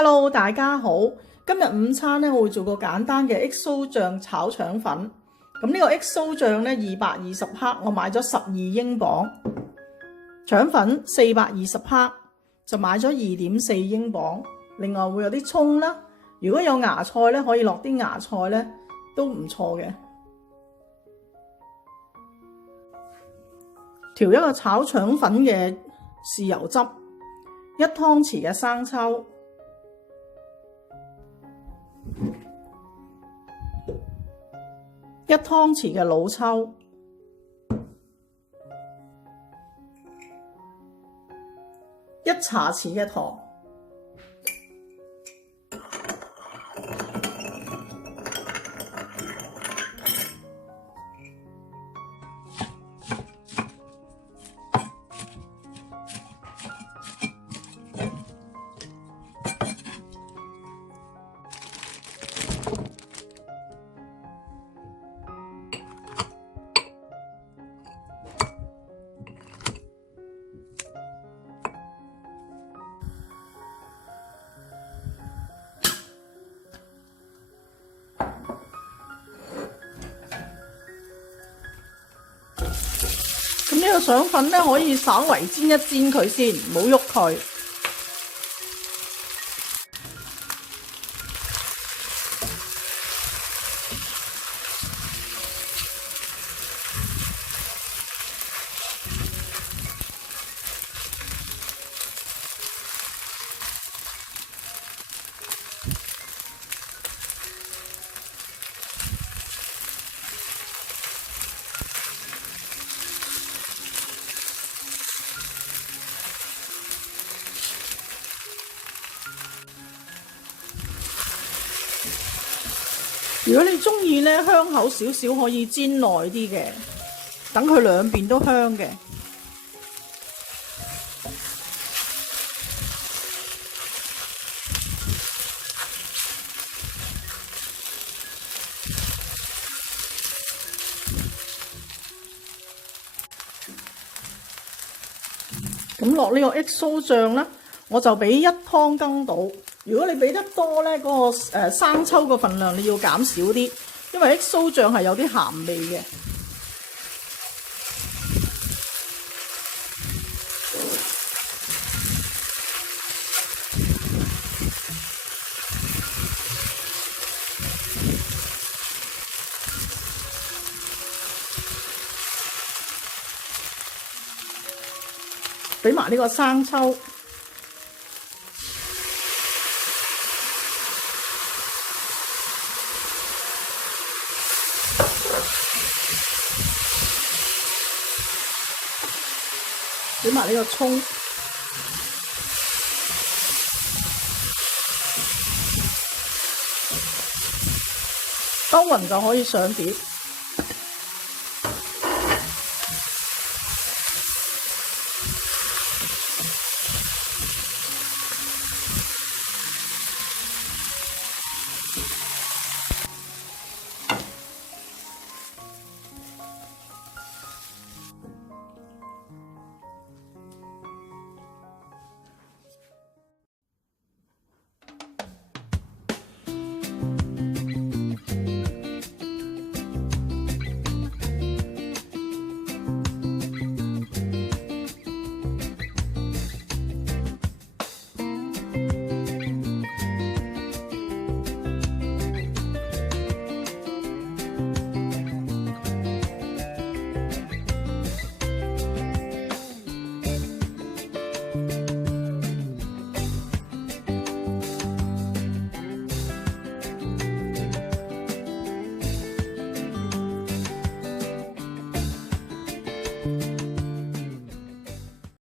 Hello， 大家好。今日午餐咧，我會做個簡單嘅 XO 醬炒腸粉。咁呢個 XO 醬咧220克，我買咗12英鎊。腸粉420克，就買咗2.4英鎊。另外會有啲葱啦，如果有芽菜咧，可以落啲芽菜咧，都唔錯嘅。調一個炒腸粉嘅豉油汁，1湯匙嘅生抽。1湯匙嘅老抽，1茶匙嘅糖，咁呢個腸粉咧，可以稍微煎一煎佢先，唔好喐佢。如果你中意咧香口少少，可以煎耐啲嘅，等佢兩邊都香嘅。咁落呢個 XO 醬咧，我就俾1湯羹到。如果你俾得多咧，嗰個生抽個份量你要減少啲，因為 XO 醬係有啲鹹味嘅。俾埋呢個生抽。俾埋呢個葱，兜勻就可以上碟。